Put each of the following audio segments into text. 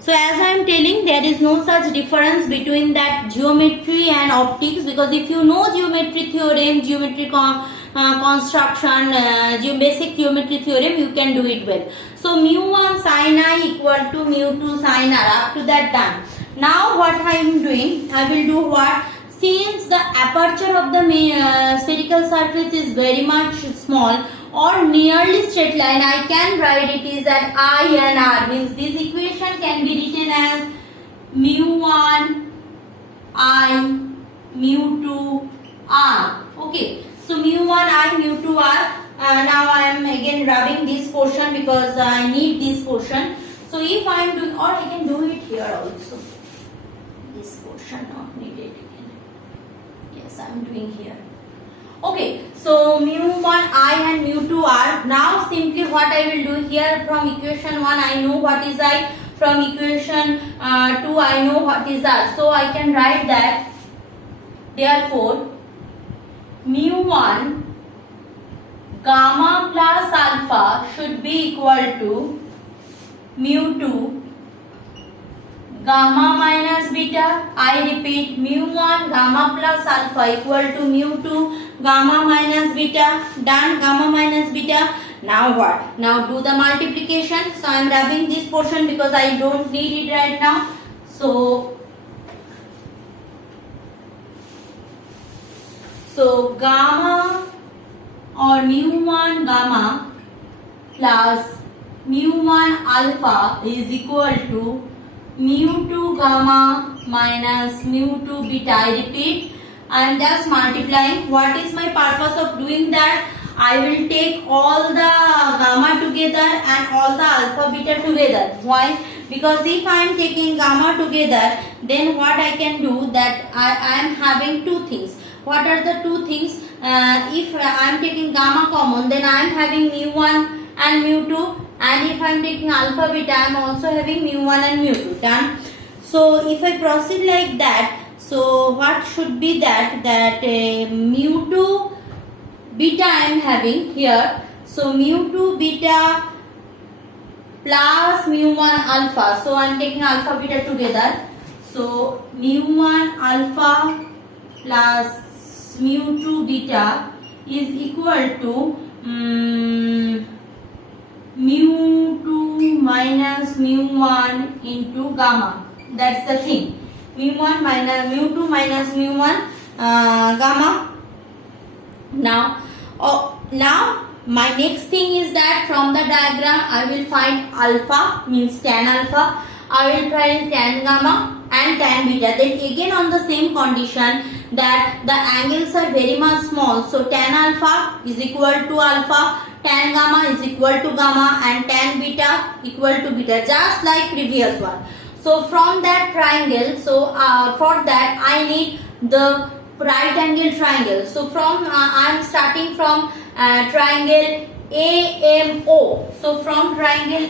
So as I am telling, there is no such difference between that geometry and optics, because if you know geometry theorem, geometry construction, basic geometry theorem, you can do it well. So mu1 sin I equal to mu2 sin R. Up to that done. Now what I am doing, I will do what? Since the aperture of the spherical surface is very much small or nearly straight line, I can write it is at I and R. Means this equation can be written as mu1 I mu2 R. Okay, so mu1 I mu2 R. Now I am again rubbing this portion because I need this portion. So if I am doing, or I can do it here also. This portion not needed again. Yes, I am doing here. Okay, so mu1 I and mu2 R. Now simply what I will do here, from equation 1 I know what is I, from equation 2 I know what is R. So I can write that, therefore mu1 gamma plus alpha should be equal to mu2 gamma minus beta. I repeat, mu1 gamma plus alpha equal to mu2 gamma minus beta. Done, gamma minus beta. Now what? Now do the multiplication. So I am rubbing this portion because I don't need it right now. So gamma or mu1 gamma plus mu1 alpha is equal to mu2 gamma minus mu2 beta. I repeat, I am just multiplying. What is my purpose of doing that? I will take all the gamma together and all the alpha beta together. Why? Because if I am taking gamma together, then what I can do, that I am having two things. What are the two things? If I am taking gamma common, then I am having mu1 and mu2. And if I am taking alpha beta, I am also having mu1 and mu2. Done. So if I proceed like that, so what should be that? That mu2 beta I am having here. So mu2 beta plus mu1 alpha. So I am taking alpha beta together. So mu1 alpha plus mu2 beta is equal to mu2 minus mu1 into gamma. That's the thing. Mu1 minus mu2 minus mu1 gamma. Now my next thing is that from the diagram I will find alpha, means tan alpha. I will find tan gamma and tan beta. Then again on the same condition, that the angles are very much small. So tan alpha is equal to alpha, tan gamma is equal to gamma, and tan beta equal to beta, just like previous one. So from that triangle, so for that I need the right angle triangle. So from I am starting from triangle AMO. So from triangle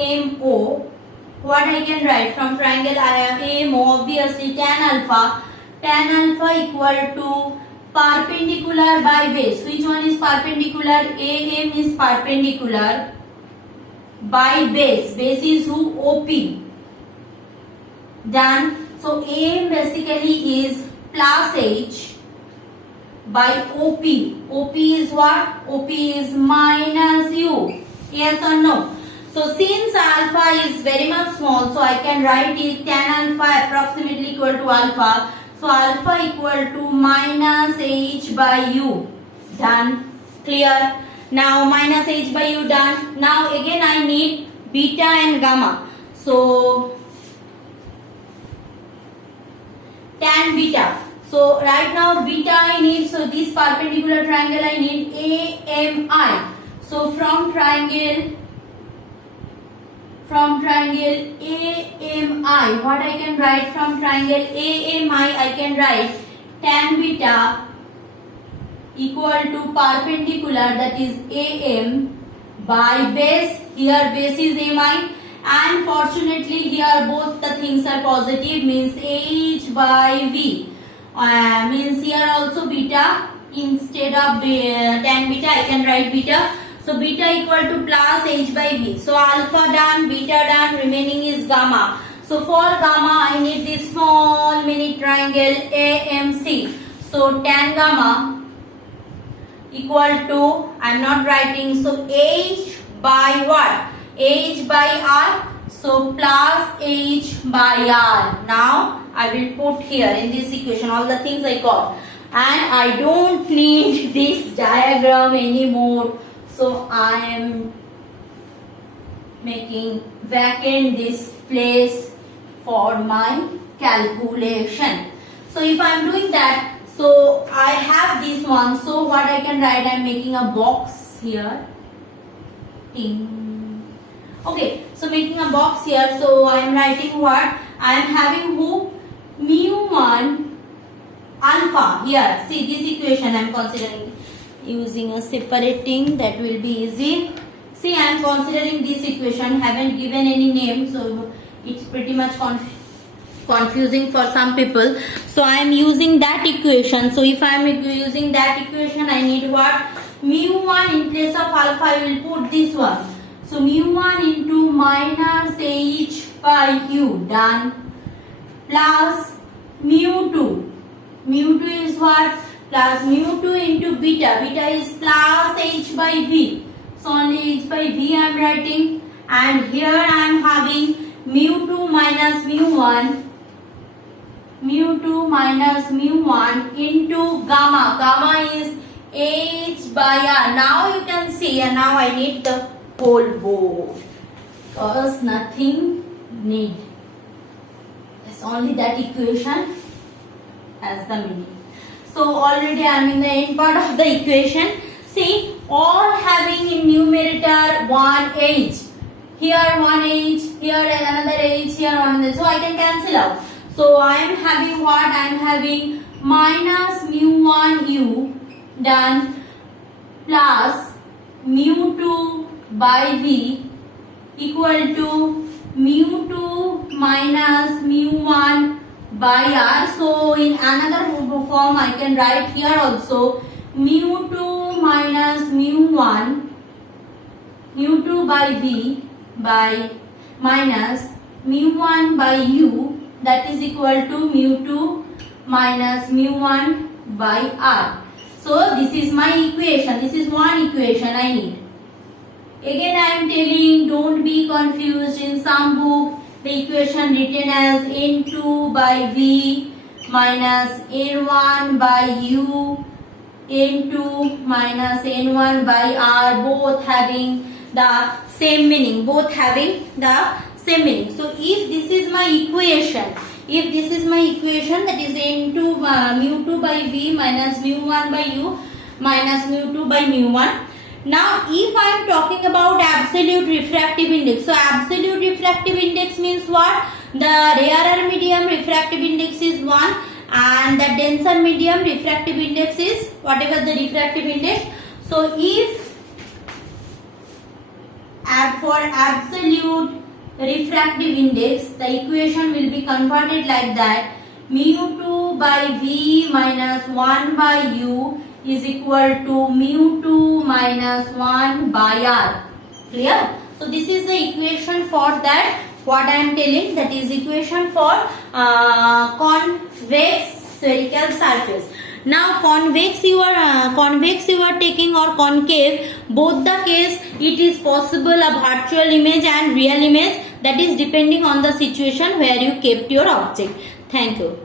AMO, what I can write from triangle AMO? Obviously tan alpha equal to perpendicular by base. Which one is perpendicular? AM is perpendicular by base. Base is who? OP. Done. So AM basically is plus H by OP. OP is what? OP is minus U. Yes or no? So since alpha is very much small, so I can write it tan alpha approximately equal to alpha. So alpha equal to minus H by U. Done. Clear? Now minus H by U done. Now again I need beta and gamma. So tan beta. So right now beta I need, so this perpendicular triangle I need AMI. So from triangle AMI, what I can write from triangle AMI? I can write tan beta equal to perpendicular, that is AM, by base. Here base is AMI, and fortunately here both the things are positive, means H by V. Means here also beta, instead of tan beta I can write beta. So beta equal to plus h by v. So alpha done, beta done, remaining is gamma. So for gamma I need this small mini triangle AMC. So tan gamma equal to, I am not writing, so h by what? H by r. So plus h by r. Now I will put here in this equation all the things I got, and I don't need this diagram anymore. So I am making vacant this place for my calculation. So if I am doing that, so I have this one. So what I can write, I am making a box here. Ting. Okay, so making a box here. So I am writing what? I am having who? Mu1 alpha here. See this equation I am considering using a separating, that will be easy. See, I am considering this equation, haven't given any name, so it's pretty much confusing for some people. So I am using that equation. So if I am using that equation, I need what? Mu1 in place of alpha, I will put this one. So mu1 into minus h by u, done, plus mu2. Mu2 is what? Plus mu2 into beta. Beta is plus h by v. So only h by v I am writing. And here I am having mu2 minus mu1. Mu2 minus mu1 into gamma. Gamma is h by r. Now you can see, and now I need the whole board. Because nothing need. It's only that equation as the meaning. So already I am in the end part of the equation. See, all having in numerator 1h. Here 1h, here another h, here another. So I can cancel out. So I am having what? I am having minus mu1u done plus mu2 by v equal to mu2 minus mu1 by r. So in another form I can write here also mu2 minus mu1 mu2 by v by minus mu1 by u, that is equal to mu2 minus mu1 by r. So this is my equation. This is one equation I need. Again I am telling, don't be confused. In some book the equation written as n2 by v minus n1 by u, n2 minus n1 by r, both having the same meaning. Both having the same meaning. So if this is my equation, that is n2 mu2 by v minus mu1 by u minus mu2 by mu1. Now if I am talking about absolute refractive index, so absolute refractive index means what? The rarer medium refractive index is 1 and the denser medium refractive index is whatever the refractive index. So if for absolute refractive index, the equation will be converted like that: mu2 by v minus 1 by u is equal to mu2 minus 1 by r. Clear? So this is the equation for that. What I am telling, that is equation for convex spherical surface. Now convex you are taking or concave, both the case it is possible a virtual image and real image, that is depending on the situation where you kept your object. Thank you.